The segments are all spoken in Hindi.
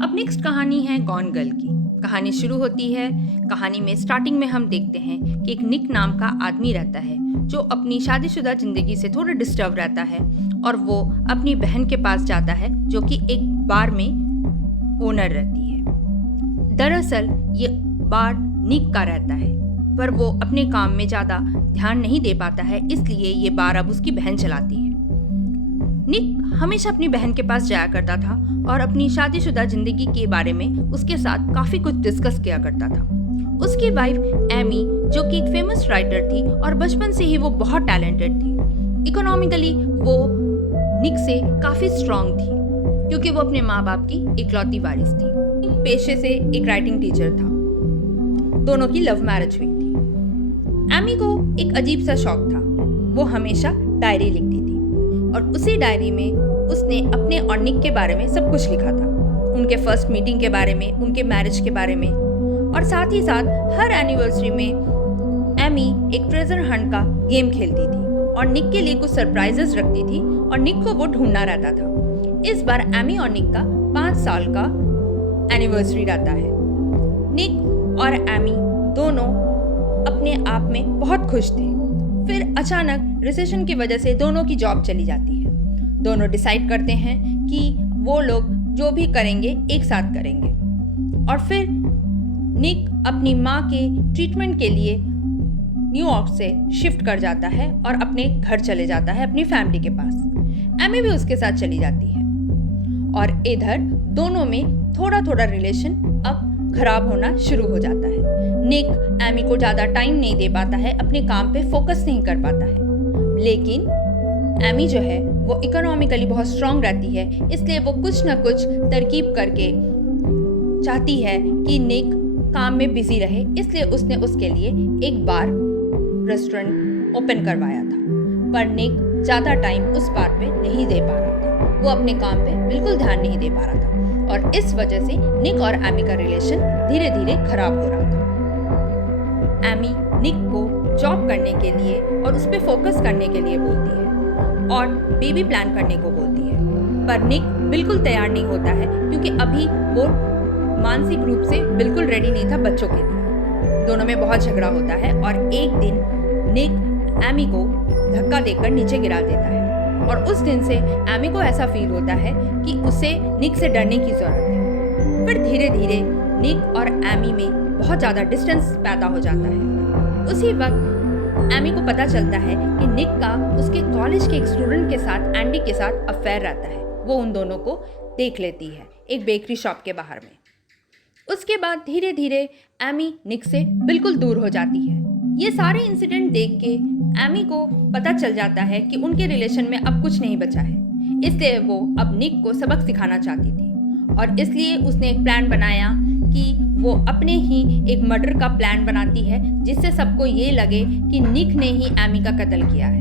अब नेक्स्ट कहानी है गॉन गर्ल की। कहानी शुरू होती है। कहानी में स्टार्टिंग में हम देखते हैं कि एक निक नाम का आदमी रहता है जो अपनी शादीशुदा जिंदगी से थोड़ा डिस्टर्ब रहता है और वो अपनी बहन के पास जाता है जो कि एक बार में ओनर रहती है। दरअसल ये बार निक का रहता है पर वो अपने काम में ज़्यादा ध्यान नहीं दे पाता है, इसलिए ये बार अब उसकी बहन चलाती है। निक हमेशा अपनी बहन के पास जाया करता था और अपनी शादीशुदा जिंदगी के बारे में उसके साथ काफ़ी कुछ डिस्कस किया करता था। उसकी वाइफ एमी जो कि एक फेमस राइटर थी और बचपन से ही वो बहुत टैलेंटेड थी। इकोनॉमिकली वो निक से काफ़ी स्ट्रांग थी क्योंकि वो अपने माँ बाप की इकलौती वारिस थी। निक पेशे से एक राइटिंग टीचर था। दोनों की लव मैरिज हुई थी। एमी को एक अजीब सा शौक था। वो हमेशा डायरी लिखती थी और उसी डायरी में उसने अपने और निक के बारे में सब कुछ लिखा था। उनके फर्स्ट मीटिंग के बारे में, उनके मैरिज के बारे में और साथ ही साथ हर एनिवर्सरी में एमी एक ट्रेजर हंट का गेम खेलती थी और निक के लिए कुछ सरप्राइजेस रखती थी और निक को वो ढूंढना रहता था। इस बार एमी और निक का 5 साल का एनिवर्सरी रहता है। निक और एमी दोनों अपने आप में बहुत खुश थे। फिर अचानक रिसेशन की वजह से दोनों की जॉब चली जाती है। दोनों डिसाइड करते हैं कि वो लोग जो भी करेंगे एक साथ करेंगे। और फिर निक अपनी माँ के ट्रीटमेंट के लिए न्यूयॉर्क से शिफ्ट कर जाता है और अपने घर चले जाता है अपनी फैमिली के पास। एमी भी उसके साथ चली जाती है और इधर दोनों में थोड़ा थोड़ा रिलेशन अब खराब होना शुरू हो जाता है। निक एमी को ज़्यादा टाइम नहीं दे पाता है, अपने काम पे फोकस नहीं कर पाता है। लेकिन एमी जो है वो इकोनॉमिकली बहुत स्ट्रांग रहती है, इसलिए वो कुछ ना कुछ तरकीब करके चाहती है कि निक काम में बिजी रहे, इसलिए उसने उसके लिए एक बार रेस्टोरेंट ओपन करवाया था। पर निक ज़्यादा टाइम उस बार पे नहीं दे पा रहा था। वो अपने काम पे बिल्कुल ध्यान नहीं दे पा रहा था और इस वजह से निक और एमी का रिलेशन धीरे धीरे खराब हो रहा था। एमी निक को जॉब करने के लिए और उस पर फोकस करने के लिए बोलती है और बेबी प्लान करने को बोलती है, पर निक बिल्कुल तैयार नहीं होता है क्योंकि अभी वो मानसिक रूप से बिल्कुल रेडी नहीं था बच्चों के लिए। दोनों में बहुत झगड़ा होता है और एक दिन निक एमी को धक्का देकर नीचे गिरा देता है और उस दिन से एमी को ऐसा फील होता है कि उसे निक से डरने की ज़रूरत है। फिर धीरे धीरे निक और एमी में बहुत ज़्यादा डिस्टेंस पैदा हो जाता है। उसी वक्त एमी को पता चलता है कि निक का उसके कॉलेज के एक स्टूडेंट के साथ, एंडी के साथ अफेयर रहता है। वो उन दोनों को देख लेती है एक बेकरी शॉप के बाहर में। उसके बाद धीरे धीरे एमी निक से बिल्कुल दूर हो जाती है। ये सारे इंसिडेंट देख के एमी को पता चल जाता है कि उनके रिलेशन में अब कुछ नहीं बचा है, इसलिए वो अब निक को सबक सिखाना चाहती थी और इसलिए उसने एक प्लान बनाया कि वो अपने ही एक मर्डर का प्लान बनाती है जिससे सबको ये लगे कि निक ने ही एमी का कत्ल किया है।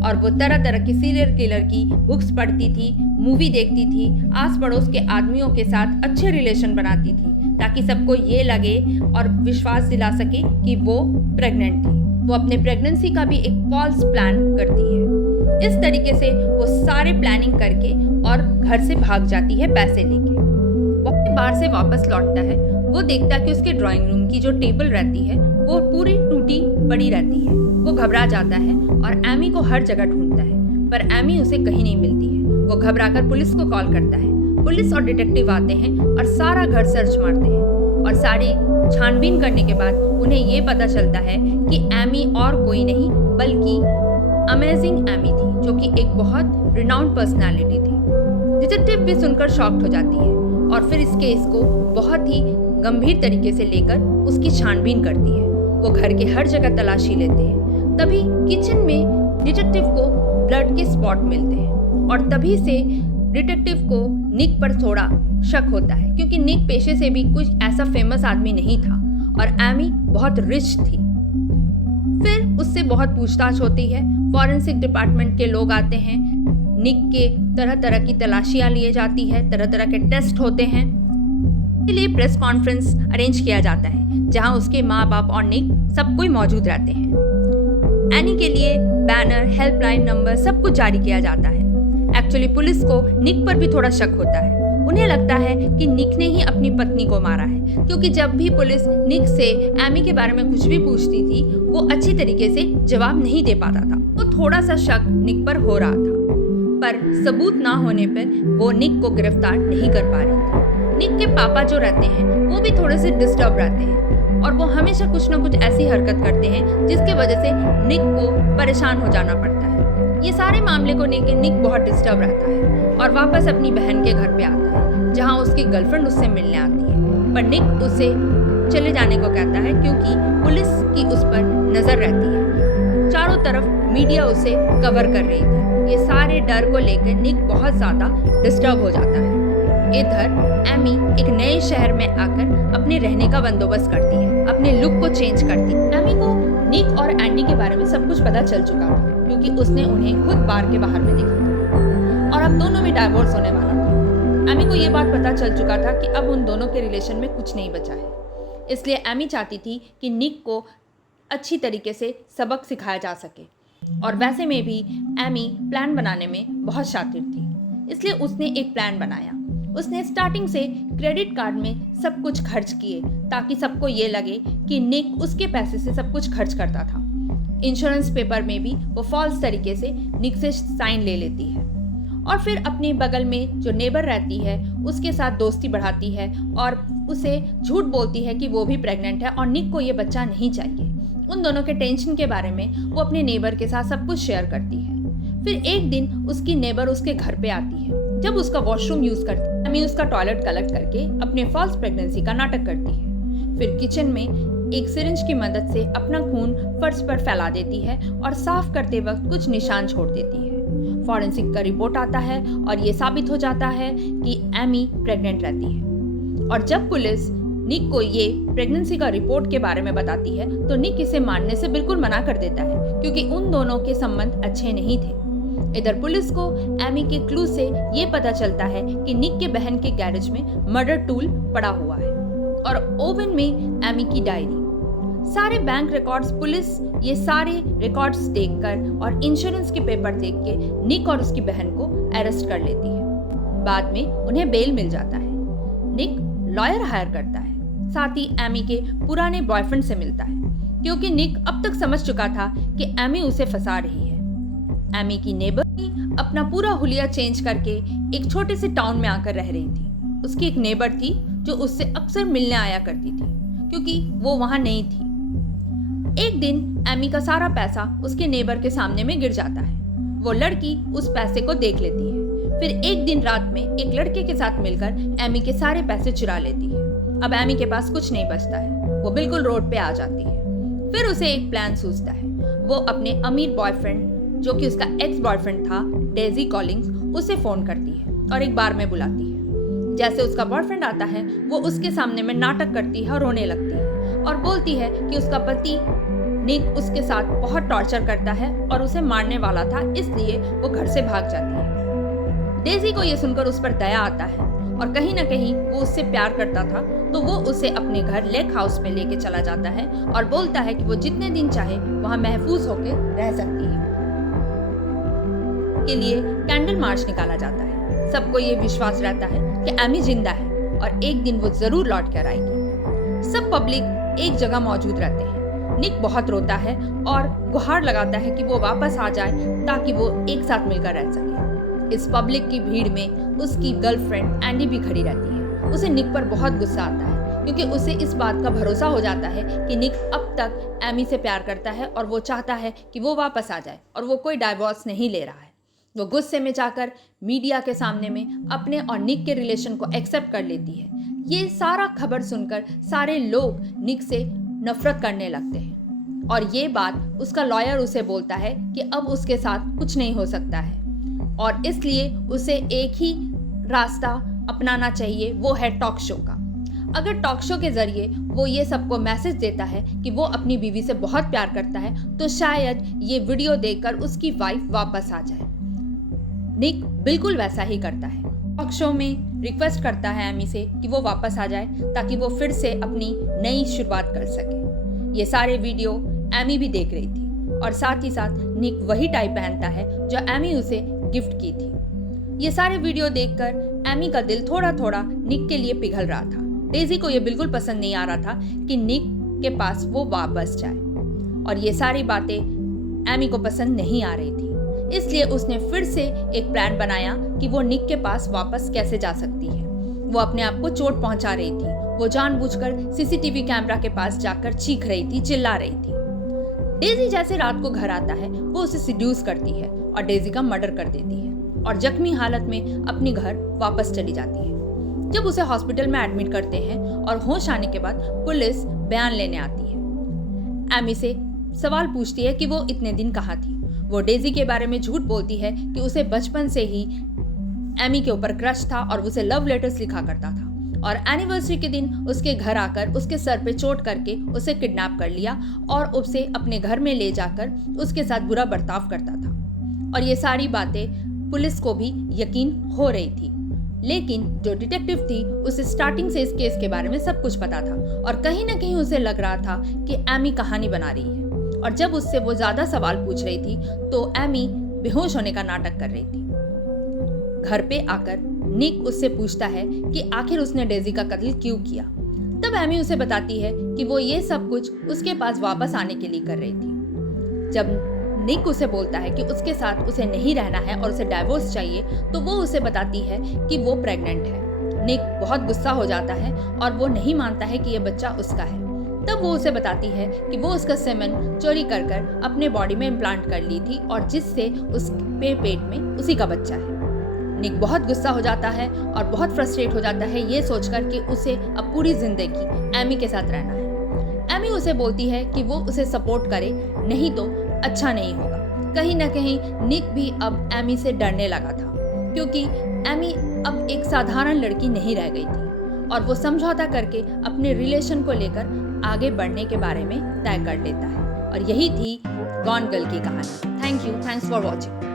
और वो तरह तरह की सीरियल किलर की बुक्स पढ़ती थी, मूवी देखती थी, आस पड़ोस के आदमियों के साथ अच्छे रिलेशन बनाती थी ताकि सबको ये लगे और विश्वास दिला सके कि वो प्रेग्नेंट थी। वो अपने प्रेगनेंसी का भी एक फॉल्स प्लान करती है। इस तरीके से वो सारे प्लानिंग करके और घर से भाग जाती है पैसे लेके। वो अपने बार से वापस लौटता है। वो देखता है कि उसके ड्राइंग रूम की जो टेबल रहती है वो पूरी टूटी पड़ी रहती है। वो घबरा जाता है और एमी को हर जगह ढूंढता है पर एमी उसे कहीं नहीं मिलती है। वो घबराकर पुलिस को कॉल करता है। पुलिस और डिटेक्टिव आते हैं और सारा घर सर्च मारते हैं और सारी छानबीन करने के बाद उन्हें ये पता चलता है कि एमी और कोई नहीं बल्कि अमेजिंग एमी थी जो कि एक बहुत रिनाउंड पर्सनालिटी थी। डिटेक्टिव भी सुनकर शॉक्ड हो जाती है और फिर इस केस को बहुत ही गंभीर तरीके से लेकर उसकी छानबीन करती है। वो घर के हर जगह तलाशी लेते हैं। तभी किचन में डिटेक्टिव को ब्लड के स्पॉट मिलते हैं और तभी से डिटेक्टिव को निक पर थोड़ा शक होता है क्योंकि निक पेशे से भी कुछ ऐसा फेमस आदमी नहीं था और एमी बहुत रिच थी। फिर उससे बहुत पूछताछ होती है। फॉरेंसिक डिपार्टमेंट के लोग आते हैं। निक के तरह तरह की तलाशियां लिए जाती है, तरह तरह के टेस्ट होते हैं। इसके लिए प्रेस कॉन्फ्रेंस अरेंज किया जाता है जहां उसके माँ बाप और निक सब कोई मौजूद रहते हैं। एनी के लिए बैनर, हेल्पलाइन नंबर सब कुछ जारी किया जाता है। एक्चुअली पुलिस को निक पर भी थोड़ा शक होता है। उन्हें लगता है कि निक ने ही अपनी पत्नी को मारा है, क्योंकि जब भी पुलिस निक से एमी के बारे में कुछ भी पूछती थी वो अच्छी तरीके से जवाब नहीं दे पाता था। वो थोड़ा सा शक निक पर हो रहा था, पर सबूत ना होने पर वो निक को गिरफ्तार नहीं कर पा रही थी। निक के पापा जो रहते हैं वो भी थोड़े से डिस्टर्ब रहते हैं और वो हमेशा कुछ ना कुछ ऐसी हरकत करते हैं जिसके वजह से निक को परेशान हो जाना पड़ता है। ये सारे मामले को लेकर निक बहुत डिस्टर्ब रहता है और वापस अपनी बहन के घर पे आता है, जहाँ उसकी गर्लफ्रेंड उससे मिलने आती है। पर निक उसे चले जाने को कहता है क्योंकि पुलिस की उस पर नजर रहती है। चारों तरफ मीडिया उसे कवर कर रही थी। ये सारे डर को लेकर निक बहुत ज़्यादा डिस्टर्ब हो जाता है। इधर एमी एक नए शहर में आकर अपने रहने का बंदोबस्त करती है, अपने लुक को चेंज करती है। एमी को निक और एंडी के बारे में सब कुछ पता चल चुका था, क्योंकि उसने उन्हें खुद बार के बाहर में देखा था और अब दोनों में डाइवोर्स होने वाला था। एमी को ये बात पता चल चुका था कि अब उन दोनों के रिलेशन में कुछ नहीं बचा है, इसलिए एमी चाहती थी कि निक को अच्छी तरीके से सबक सिखाया जा सके। और वैसे में भी एमी प्लान बनाने में बहुत शातिर थी, इसलिए उसने एक प्लान बनाया। उसने स्टार्टिंग से क्रेडिट कार्ड में सब कुछ खर्च किए ताकि सबको ये लगे कि निक उसके पैसे से सब कुछ खर्च करता था। इंश्योरेंस पेपर में भी वो फॉल्स तरीके से निक से साइन ले लेती है और फिर अपने बगल में जो नेबर रहती है उसके साथ दोस्ती बढ़ाती है और उसे झूठ बोलती है कि वो भी प्रेग्नेंट है और निक को ये बच्चा नहीं चाहिए। उन दोनों के टेंशन के बारे में वो अपने नेबर के साथ सब कुछ शेयर करती है। फिर एक दिन उसकी नेबर उसके घर पे आती है। जब उसका वॉशरूम यूज करती है, एमी उसका टॉयलेट कलेक्ट करके अपने फॉल्स प्रेगनेंसी का नाटक करती है। फिर किचन में एक सिरिंज की मदद से अपना खून फर्श पर फैला देती है और साफ करते वक्त कुछ निशान छोड़ देती है। फॉरेंसिक का रिपोर्ट आता है और ये साबित हो जाता है कि एमी प्रेग्नेंट रहती है। और जब पुलिस निक को ये प्रेगनेंसी का रिपोर्ट के बारे में बताती है तो निक इसे मानने से बिल्कुल मना कर देता है, क्योंकि उन दोनों के संबंध अच्छे नहीं थे। इधर पुलिस को एमी के क्लू से ये पता चलता है कि निक के बहन के गैरेज में मर्डर टूल पड़ा हुआ है और ओवन में एमी की डायरी। सारे बैंक रिकॉर्ड्स पुलिस ये सारे रिकॉर्ड्स देखकर और इंश्योरेंस के पेपर देख के निक और उसकी बहन को अरेस्ट कर लेती है। बाद में उन्हें बेल मिल जाता है। निक लॉयर हायर करता है, साथ ही एमी के पुराने बॉयफ्रेंड से मिलता है, क्योंकि निक अब तक समझ चुका था कि एमी उसे फंसा रही है। एमी की नेबर अपना पूरा हुलिया चेंज करके एक छोटे से टाउन में आकर रह रही थी। उसकी एक नेबर थी जो उससे अक्सर मिलने आया करती थी, क्योंकि वो वहां नहीं थी। एक दिन एमी का सारा पैसा उसके नेबर के सामने में गिर जाता है। वो लड़की उस पैसे को देख लेती है। फिर एक दिन रात में एक लड़के के साथ मिलकर एमी के सारे पैसे चुरा लेती है। अब एमी के पास कुछ नहीं बचता है, वो बिल्कुल रोड पे आ जाती है। फिर उसे एक प्लान सूझता है। वो अपने अमीर बॉयफ्रेंड, जो कि उसका एक्स बॉयफ्रेंड था, डेजी कॉलिंग्स, उसे फोन करती है और एक बार में बुलाती है। जैसे उसका बॉयफ्रेंड आता है वो उसके सामने में नाटक करती है और रोने लगती है और बोलती है कि उसका पति निक उसके साथ बहुत टॉर्चर करता है और उसे मारने वाला था, इसलिए वो घर से भाग जाती है। डेजी को ये सुनकर उस पर दया आता है और कहीं ना कहीं वो उससे प्यार करता था, तो वो उसे अपने घर लेक हाउस में लेके चला जाता है और बोलता है कि वो जितने दिन चाहे वहाँ महफूज होकर रह सकती है। के लिए कैंडल मार्च निकाला जाता है। सबको ये विश्वास रहता है कि एमी जिंदा है और एक दिन वो जरूर लौट कर आएगी। सब पब्लिक एक जगह मौजूद रहते हैं। निक बहुत रोता है और गुहार लगाता है कि वो वापस आ जाए ताकि वो एक साथ मिलकर रह सके। इस पब्लिक की भीड़ में उसकी गर्लफ्रेंड एंडी भी खड़ी रहती है। उसे निक पर बहुत गुस्सा आता है, क्योंकि उसे इस बात का भरोसा हो जाता है कि निक अब तक एमी से प्यार करता है और वो चाहता है कि वो वापस आ जाए और वो कोई डाइवोर्स नहीं ले रहा है। वो गुस्से में जाकर मीडिया के सामने में अपने और निक के रिलेशन को एक्सेप्ट कर लेती है। ये सारा खबर सुनकर सारे लोग निक से नफरत करने लगते हैं और ये बात उसका लॉयर उसे बोलता है कि अब उसके साथ कुछ नहीं हो सकता है और इसलिए उसे एक ही रास्ता अपनाना चाहिए, वो है टॉक शो का। अगर टॉक शो के जरिए वो ये सबको मैसेज देता है कि वो अपनी बीवी से बहुत प्यार करता है, तो शायद ये वीडियो देखकर उसकी वाइफ वापस आ जाए। निक बिल्कुल वैसा ही करता है। टॉक शो में रिक्वेस्ट करता है एमी से कि वो वापस आ जाए ताकि वो फिर से अपनी नई शुरुआत कर सके। ये सारे वीडियो एमी भी देख रही थी और साथ ही साथ निक वही टाई पहनता है जो एमी उसे गिफ्ट की थी। ये सारे वीडियो देखकर एमी का दिल थोड़ा थोड़ा निक के लिए पिघल रहा था। डेजी को यह बिल्कुल पसंद नहीं आ रहा था कि निक के पास वो वापस जाए, और ये सारी बातें एमी को पसंद नहीं आ रही थी। इसलिए उसने फिर से एक प्लान बनाया कि वो निक के पास वापस कैसे जा सकती है। वो अपने आप को चोट पहुंचा रही थी। वो जानबूझकर सीसीटीवी कैमरा के पास जाकर चीख रही थी, चिल्ला रही थी। डेजी जैसे रात को घर आता है, वो उसे सिड्यूस करती है और डेजी का मर्डर कर देती है और जख्मी हालत में अपनी घर वापस चली जाती है। जब उसे हॉस्पिटल में एडमिट करते हैं और होश आने के बाद पुलिस बयान लेने आती है। एमी से सवाल पूछती है कि वो इतने दिन कहाँ थी। वो डेजी के बारे में झूठ बोलती है कि उसे बचपन से ही एमी के ऊपर क्रश था और उसे लव लेटर्स लिखा करता था, और एनिवर्सरी के दिन उसके घर आकर उसके सर पे चोट करके उसे किडनैप कर लिया और उसे अपने घर में ले जाकर उसके साथ बुरा बर्ताव करता था। और ये सारी बातें पुलिस को भी यकीन हो रही थी, लेकिन जो डिटेक्टिव थी उसे स्टार्टिंग से इस केस के बारे में सब कुछ पता था और कहीं ना कहीं उसे लग रहा था कि एमी कहानी बना रही है। और जब उससे वो ज्यादा सवाल पूछ रही थी तो एमी बेहोश होने का नाटक कर रही थी। घर पे आकर निक उससे पूछता है कि आखिर उसने डेजी का कत्ल क्यों किया। तब एमी उसे बताती है कि वो ये सब कुछ उसके पास वापस आने के लिए कर रही थी। जब निक उसे बोलता है कि उसके साथ उसे नहीं रहना है और उसे डाइवोर्स चाहिए, तो वो उसे बताती है कि वो प्रेग्नेंट है। निक बहुत गुस्सा हो जाता है और वो नहीं मानता है कि ये बच्चा उसका है। तब वो उसे बताती है कि वो उसका सेमेन चोरी कर कर अपने बॉडी में इम्प्लांट कर ली थी और जिससे उसके पेट में उसी का बच्चा है। निक बहुत गुस्सा हो जाता है और बहुत फ्रस्ट्रेट हो जाता है ये सोचकर कि उसे अब पूरी जिंदगी एमी के साथ रहना है। एमी उसे बोलती है कि वो उसे सपोर्ट करे, नहीं तो अच्छा नहीं होगा। कहीं ना कहीं निक भी अब एमी से डरने लगा था, क्योंकि एमी अब एक साधारण लड़की नहीं रह गई थी और वो समझौता करके अपने रिलेशन को लेकर आगे बढ़ने के बारे में तय कर लेता है। और यही थी गॉन गर्ल की कहानी। Thank you, thanks for watching.